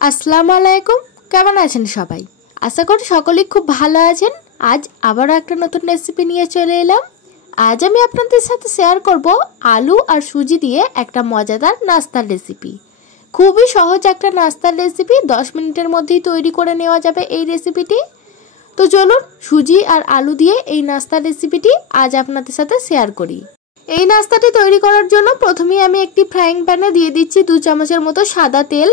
আসসালামু আলাইকুম। কেমন আছেন সবাই? আশা করি সকলেই খুব ভালো আছেন। আজ আবারও একটা নতুন রেসিপি নিয়ে চলে এলাম। আজ আমি আপনাদের সাথে শেয়ার করব আলু আর সুজি দিয়ে একটা মজাদার নাস্তার রেসিপি। খুবই সহজ একটা নাস্তার রেসিপি, 10 মিনিটের মধ্যেই তৈরি করে নেওয়া যাবে এই রেসিপিটি। তো চলুন সুজি আর আলু দিয়ে এই নাস্তার রেসিপিটি আজ আপনাদের সাথে শেয়ার করি। এই নাস্তাটি তৈরি করার জন্য প্রথমেই আমি একটি ফ্রাইং প্যানে দিয়ে দিচ্ছি 2 চামচের মতো সাদা তেল।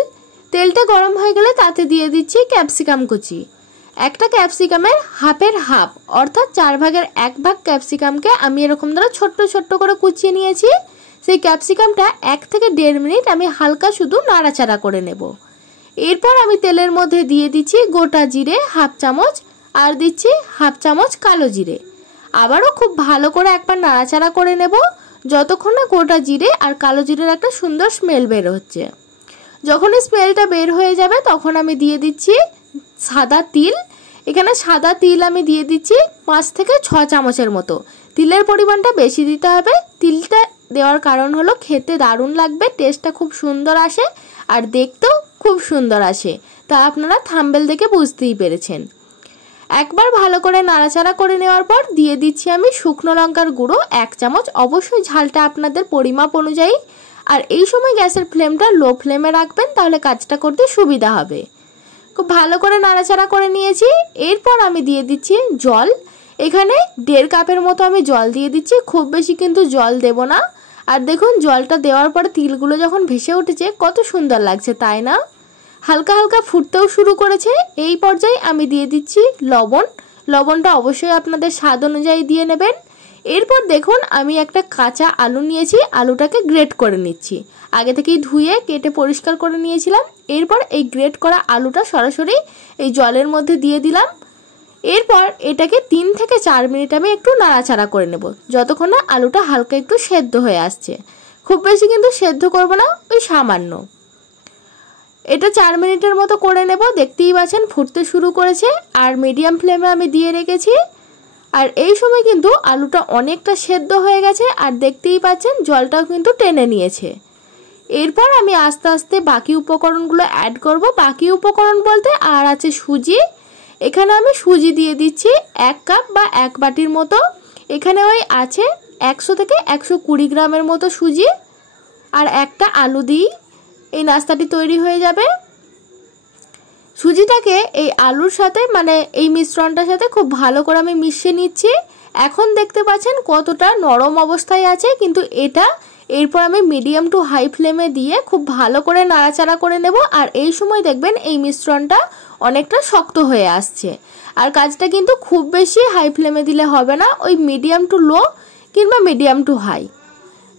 তেলটা গরম হয়ে গেলে তাতে দিয়ে দিচ্ছি ক্যাপসিকাম কুচি। একটা ক্যাপসিকামের হাফের হাফ অর্থাৎ 4 ভাগের 1 ভাগ ক্যাপসিকামকে আমি এরকম ধরে ছোট্ট ছোট্ট করে কুচিয়ে নিয়েছি। সেই ক্যাপসিকামটা 1 থেকে 1.5 মিনিট আমি হালকা শুধু নাড়াচাড়া করে নেব। এরপর আমি তেলের মধ্যে দিয়ে দিচ্ছি গোটা জিরে হাফ চামচ আর দিচ্ছি হাফ চামচ কালো জিরে। আবারও খুব ভালো করে একবার নাড়াচাড়া করে নেব যতক্ষণ না গোটা জিরে আর কালো জিরের একটা সুন্দর স্মেল বের হচ্ছে। যখন স্মেলটা বের হয়ে যাবে তখন আমি দিয়ে দিচ্ছি সাদা তিল। এখানে সাদা তিল আমি দিয়ে দিচ্ছি 5 থেকে 6 চামচের মতো। তিলের পরিমাণটা বেশি দিতে হবে। তিলটা দেওয়ার কারণ হলো খেতে দারুণ লাগবে, টেস্টটা খুব সুন্দর আসে আর দেখতেও খুব সুন্দর আসে। তা আপনারা থাম্বনেল দেখে বুঝতেই পেরেছেন। একবার ভালো করে নাড়াচাড়া করে নেওয়ার পর দিয়ে দিচ্ছি আমি শুকনো লঙ্কার গুঁড়ো 1 চামচ। অবশ্যই ঝালটা আপনাদের পরিমাপ অনুযায়ী। আর এই সময় গ্যাসের ফ্লেমটা লো ফ্লেমে রাখবেন, তাহলে কাজটা করতে সুবিধা হবে। খুব ভালো করে নাড়াচাড়া করে নিয়েছি। এরপর আমি দিয়ে দিচ্ছি জল। এখানে 1.5 কাপের মতো আমি জল দিয়ে দিচ্ছি, খুব বেশি কিন্তু জল দেব না। আর দেখুন জলটা দেওয়ার পরে তিলগুলো যখন ভেসে উঠেছে কত সুন্দর লাগছে, তাই না? হালকা হালকা ফুটতেও শুরু করেছে। এই পর্যায়ে আমি দিয়ে দিচ্ছি লবণ। লবণটা অবশ্যই আপনাদের স্বাদ অনুযায়ী দিয়ে নেবেন। এরপর দেখুন আমি একটা কাঁচা আলু নিয়েছি, আলুটাকে গ্রেট করে নিচ্ছি। আগে থেকেই ধুয়ে কেটে পরিষ্কার করে নিয়েছিলাম। এরপর এই গ্রেট করা আলুটা সরাসরি এই জলের মধ্যে দিয়ে দিলাম। এরপর এটাকে 3 থেকে 4 মিনিট আমি একটু নাড়াচাড়া করে নেব যতক্ষণ না আলুটা হালকা একটু সেদ্ধ হয়ে আসছে। খুব বেশি কিন্তু সেদ্ধ করব না, ওই সামান্য। এটা 4 মিনিটের মতো করে নেব। দেখতেই পাচ্ছেন ফুটতে শুরু করেছে আর মিডিয়াম ফ্লেমে আমি দিয়ে রেখেছি। আর এই সময় কিন্তু আলুটা অনেকটা সেদ্ধ হয়ে গেছে আর দেখতেই পাচ্ছেন জলটাও কিন্তু টেনে নিয়েছে। এরপর আমি আস্তে আস্তে বাকি উপকরণগুলো অ্যাড করব। বাকি উপকরণ বলতে আর আছে সুজি। এখানে আমি সুজি দিয়ে দিচ্ছি 1 কাপ বা 1 বাটির মতো। এখানে ওই আছে 100 থেকে 120 গ্রামের মতো সুজি। আর একটা আলু দিই এই নাস্তাটি তৈরি হয়ে যাবে। সুজিটাকে এই আলুর সাথে মানে এই মিশ্রণটার সাথে খুব ভালো করে আমি মিশিয়ে নিচ্ছি। এখন দেখতে পাচ্ছেন কতটা নরম অবস্থায় আছে, কিন্তু এটা এরপর আমি মিডিয়াম টু হাই ফ্লেমে দিয়ে খুব ভালো করে নাড়াচাড়া করে নেব। আর এই সময় দেখবেন এই মিশ্রণটা অনেকটা শক্ত হয়ে আসছে। আর কাজটা কিন্তু খুব বেশি হাই ফ্লেমে দিলে হবে না, ওই মিডিয়াম টু লো কিংবা মিডিয়াম টু হাই।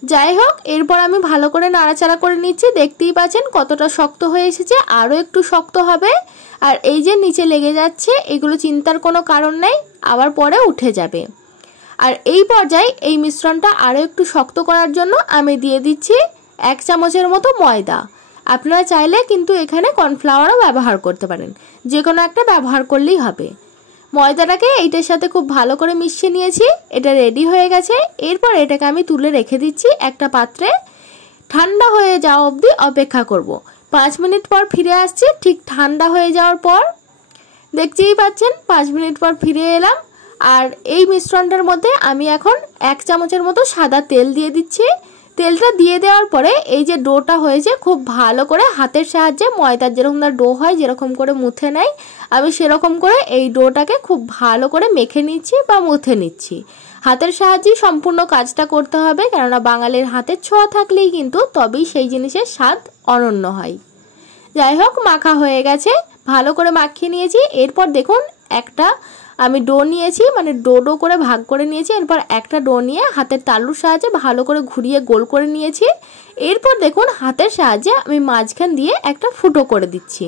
যাই হোক, এরপর আমি ভালো করে নাড়াচাড়া করে নিচ্ছি। দেখতেই পাচ্ছেন কতটা শক্ত হয়ে এসেছে, আরও একটু শক্ত হবে। আর এই যে নিচে লেগে যাচ্ছে এগুলো চিন্তার কোনো কারণ নেই, আবার পরে উঠে যাবে। আর এই পর্যায়ে এই মিশ্রণটা আরও একটু শক্ত করার জন্য আমি দিয়ে দিচ্ছি 1 চামচের মতো ময়দা। আপনারা চাইলে কিন্তু এখানে কর্নফ্লাওয়ারও ব্যবহার করতে পারেন, যে কোনো একটা ব্যবহার করলেই হবে। ময়দাটাকে এইটার সাথে খুব ভালো করে মিশিয়ে নিয়েছি। এটা রেডি হয়ে গেছে। এরপর এটাকে আমি তুলে রেখে দিচ্ছি একটা পাত্রে। ঠান্ডা হয়ে যাওয়া অবধি অপেক্ষা করব। 5 মিনিট পর ফিরে আসছি, ঠিক ঠান্ডা হয়ে যাওয়ার পর। দেখতেই পাচ্ছেন 5 মিনিট পর ফিরে এলাম। আর এই মিশ্রণটার মধ্যে আমি এখন 1 চামচের মতো সাদা তেল দিয়ে দিচ্ছি। তেলটা দিয়ে দেওয়ার পরে এই যে ডোটা হয়েছে খুব ভালো করে হাতের সাহায্যে, ময়দার যেরকম ডো হয় যেরকম করে মুথে নেয়, আমি সেরকম করে এই ডোটাকে খুব ভালো করে মেখে নিচ্ছি বা মুথে নিচ্ছি। হাতের সাহায্যেই সম্পূর্ণ কাজটা করতে হবে, কেননা বাঙালির হাতের ছোঁয়া থাকলেই কিন্তু তবেই সেই জিনিসের স্বাদ অনন্য হয়। যাই হোক, মাখা হয়ে গেছে, ভালো করে মাখিয়ে নিয়েছি। এরপর দেখুন একটা আমি ডো নিয়েছি, মানে ডো করে ভাগ করে নিয়েছি। এরপর একটা ডো নিয়ে হাতের তালুর সাহায্যে ভালো করে ঘুরিয়ে গোল করে নিয়েছি। এরপর দেখুন হাতের সাহায্যে আমি মাঝখান দিয়ে একটা ফুটো করে দিচ্ছি।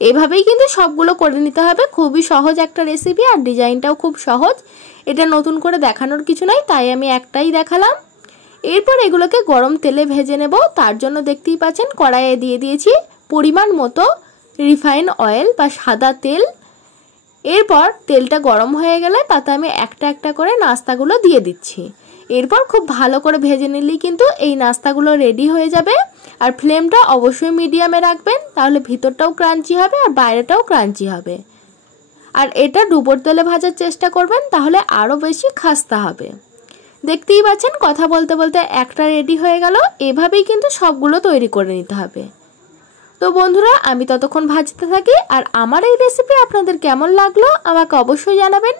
এভাবেই কিন্তু সবগুলো করে নিতে হবে। খুবই সহজ একটা রেসিপি আর ডিজাইনটাও খুব সহজ। এটা নতুন করে দেখানোর কিছু নাই, তাই আমি একটাই দেখালাম। এরপর এগুলোকে গরম তেলে ভেজে নেব। তার জন্য দেখতেই পাচ্ছেন কড়াইয়ে দিয়ে দিয়েছি পরিমাণ মতো রিফাইন অয়েল বা সাদা তেল। এরপর তেলটা গরম হয়ে গেলে তাতে আমি একটা একটা করে নাস্তাগুলো দিয়ে দিচ্ছি। এরপর খুব ভালো করে ভেজে নিলেই কিন্তু এই নাস্তাগুলো রেডি হয়ে যাবে। আর ফ্লেমটা অবশ্যই মিডিয়ামে রাখবেন, তাহলে ভিতরটাও ক্রাঞ্চি হবে আর বাইরেটাও ক্রাঞ্চি হবে। আর এটা ডুবোর তেলে ভাজার চেষ্টা করবেন, তাহলে আরও বেশি খাস্তা হবে। দেখতেই পাচ্ছেন কথা বলতে বলতে একটা রেডি হয়ে গেল। এভাবেই কিন্তু সবগুলো তৈরি করে নিতে হবে। তো বন্ধুরা, আমি ততক্ষণ ভাজতে থাকি। আর আমার এই রেসিপি আপনাদের কেমন লাগলো আমাকে অবশ্যই জানাবেন।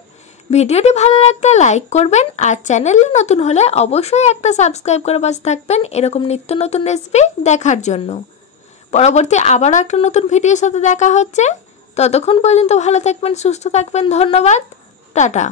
ভিডিওটি ভালো লাগলে লাইক করবেন, আর চ্যানেলে নতুন হলে অবশ্যই একটা সাবস্ক্রাইব করে পাশে থাকবেন এরকম নিত্য নতুন রেসিপি দেখার জন্য। পরবর্তী আবারও একটা নতুন ভিডিওর সাথে দেখা হচ্ছে। ততক্ষণ পর্যন্ত ভালো থাকবেন, সুস্থ থাকবেন। ধন্যবাদ, টাটা।